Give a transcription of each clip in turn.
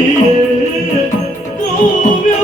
oh yeah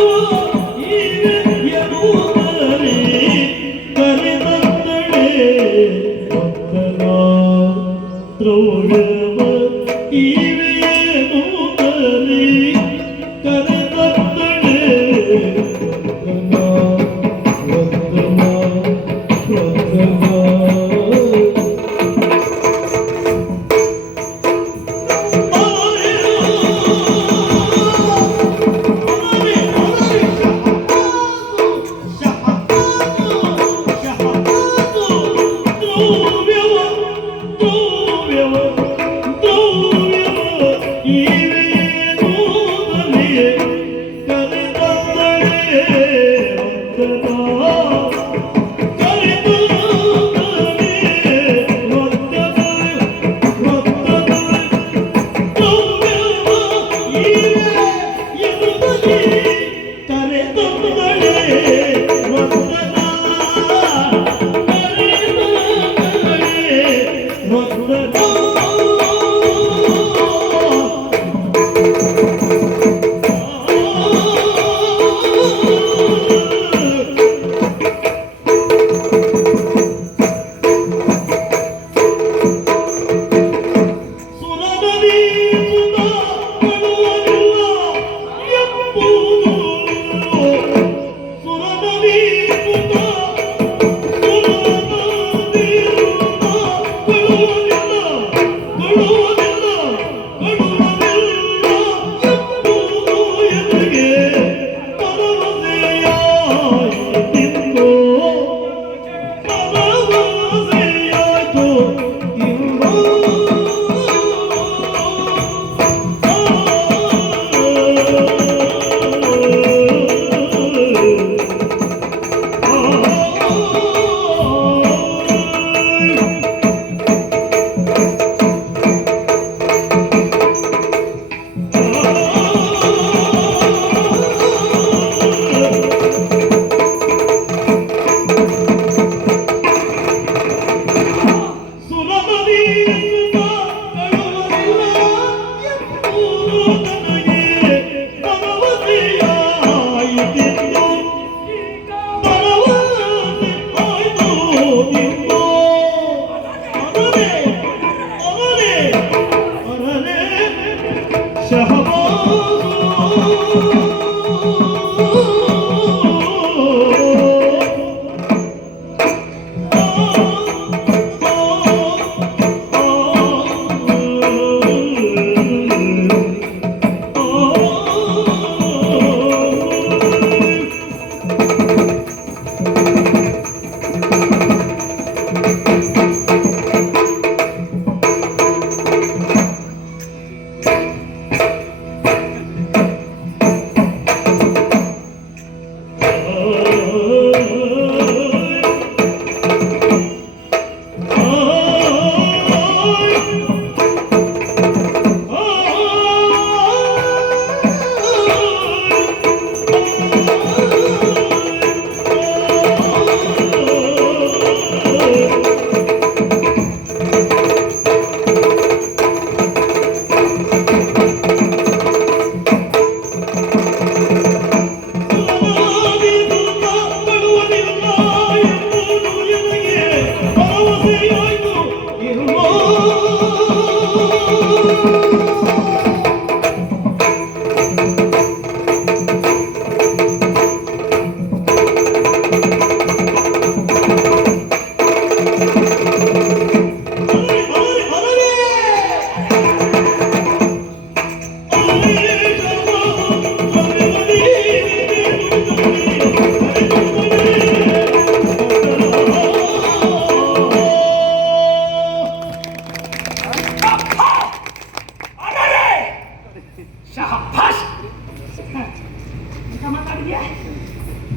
ಎಂತ ಮಾತಾಡಿದ್ಯಾ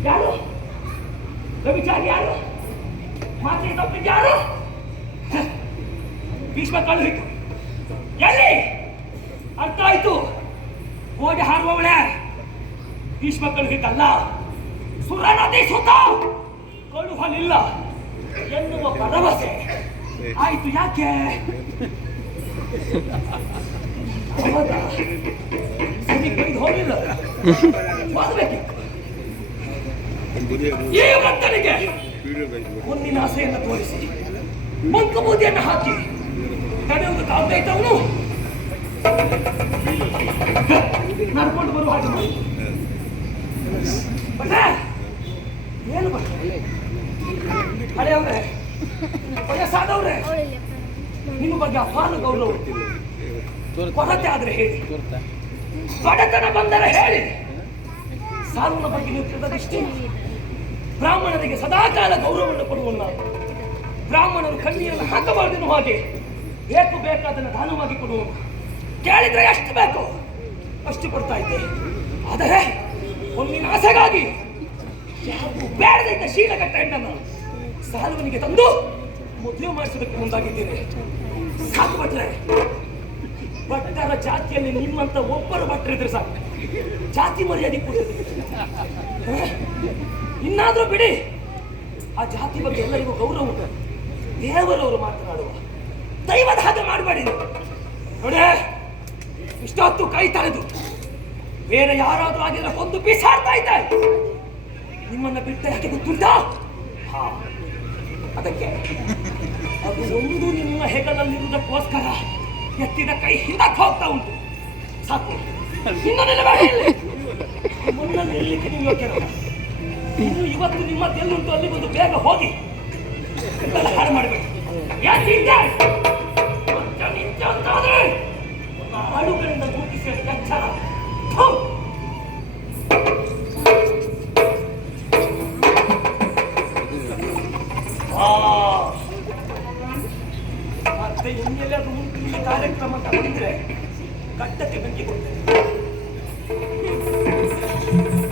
ಯಾರು ರವಿಚಾರಿ ಯಾರು ಮಾತೆ ತಪ್ಪಿದ್ದ ಯಾರು ಭೀಷ್ಮ ಕಳುಹಿತು ಎಲ್ಲಿ ಅರ್ಥ ಆಯ್ತು. ಗೋಡೆ ಹಾರುವವಳೆ. ಭೀಷ್ಮ ಕಳುಹಿತಲ್ಲ ಸುರನದಿ ಸುತ ಕಳುಹಲಿಲ್ಲ ಎನ್ನುವ ಭರವಸೆ. ಆಯ್ತು ಯಾಕೆ? ಹೌದಾ? ಕೈದು ಈ ವೃತ್ತನಿಗೆ ಮುಂದಿನ ಆಸೆಯನ್ನು ತೋರಿಸಿ ಮಂಕುಬೂದಿಯನ್ನು ಹಾಕಿ ತಡೆಯುವುದು ಅವನು? ನಡ್ಕೊಂಡು ಬರುವ ಹಾಗೆ ಮಾಡಿ. ಏನು ಬಟ್ಟೆ ಹಳೆಯವ್ರೆ, ವಯಸ್ಸಾದವ್ರೆ, ನಿಮ್ಮ ಬಗ್ಗೆ ಅಪಾರ ಗೌರವ ಕೊರತೆ ಆದ್ರೆ ಹೇಳಿ. ಬಡತನ ಬಂದರೆ ಹೇಳಿ. ಸಾಲುನ ಬಗ್ಗೆ ನೀವು ತಿಳಿದದಿಷ್ಟು ಬ್ರಾಹ್ಮಣರಿಗೆ ಸದಾಕಾಲ ಗೌರವವನ್ನು ಕೊಡುವಲ್ಲ. ಬ್ರಾಹ್ಮಣರು ಕಣ್ಣೀರನ್ನು ಹಾಕಬಾರ್ದೆನ್ನುವ ಹಾಗೆ ಬೇಕು ಬೇಕಾದನ್ನು ದಾನವಾಗಿ ಕೊಡುವನು. ಕೇಳಿದ್ರೆ ಎಷ್ಟು ಬೇಕು? ಅಷ್ಟು ಕೊಡ್ತಾ ಇದ್ದೆ. ಆದರೆ ಒಂದಿನ ಆಸೆಗಾಗಿ ಬೇಡದಿದ್ದ ಶೀಲಗಟ್ಟ ಹೆಣ್ಣನ್ನು ಸಾಲುವನಿಗೆ ತಂದು ಮದುವೆ ಮಾಡಿಸೋದಕ್ಕೆ ಮುಂದಾಗಿದ್ದೇನೆ ಸಾಕು ಭಟ್ರೆ. ಭಟ್ಟರ ಜಾತಿಯಲ್ಲಿ ನಿಮ್ಮಂತ ಒಬ್ಬರು ಭಟ್ರಿದ್ರೆ ಸಾಕು. ಜಾತಿ ಮರ್ಯಾದೆ ಕೊಡ್ತದೆ ಇನ್ನಾದ್ರೂ ಬಿಡಿ. ಆ ಜಾತಿ ಬಗ್ಗೆ ಎಲ್ಲರಿಗೂ ಗೌರವ ಉಂಟು. ದೇವರವರು ಮಾತನಾಡುವ. ದೈವದ ಹಾಗೆ ಮಾಡಬೇಡಿ ನೋಡಿ, ಇಷ್ಟೊತ್ತು ಕೈ ತರೆದು ಬೇರೆ ಯಾರಾದರೂ ಆಗಿದ್ರೆ ಒಂದು ಬಿಸಾಡ್ತಾ ಇದ್ದೆ. ನಿಮ್ಮನ್ನ ಬಿಟ್ಟ ಯಾಕೆ ಗೊತ್ತುಂಟಾ? ಹಾ, ಅದಕ್ಕೆ ಅದು ಒಂದು ನಿಮ್ಮ ಹೆಗಲಲ್ಲಿರುವುದಕ್ಕೋಸ್ಕರ ಎತ್ತಿದ ಕೈ ಹಿಂದಕ್ಕೆ ಹೋಗ್ತಾ ಉಂಟು. ಸಾಕು. ಇನ್ನು ನಿಲ್ಲಬೇಡಿ. ನಿಲ್ಲಕ್ಕೆ ನೀವು ಯೋಚನೆ ಇದು ಇವತ್ತು ನಿಮ್ಮ ಎಲ್ಲುಂಟು ಅಲ್ಲಿ ಒಂದು ಬೇಗ ಹೋಗಿ. ಹಾಳು ಮಾಡಬೇಕು. ಯಾಕೆ ಹಿಂಗೆ ನಿತ್ಯ ಅಂತಾದ್ರೆ ಹಾಡುಗಳಿಂದ ಗುರುತಿಸಿ ಎಚ್ಚರ. ಕಟ್ಟಕ್ಕೆ ಬೆಂಕಿ ಕೊಡ್ತೇನೆ.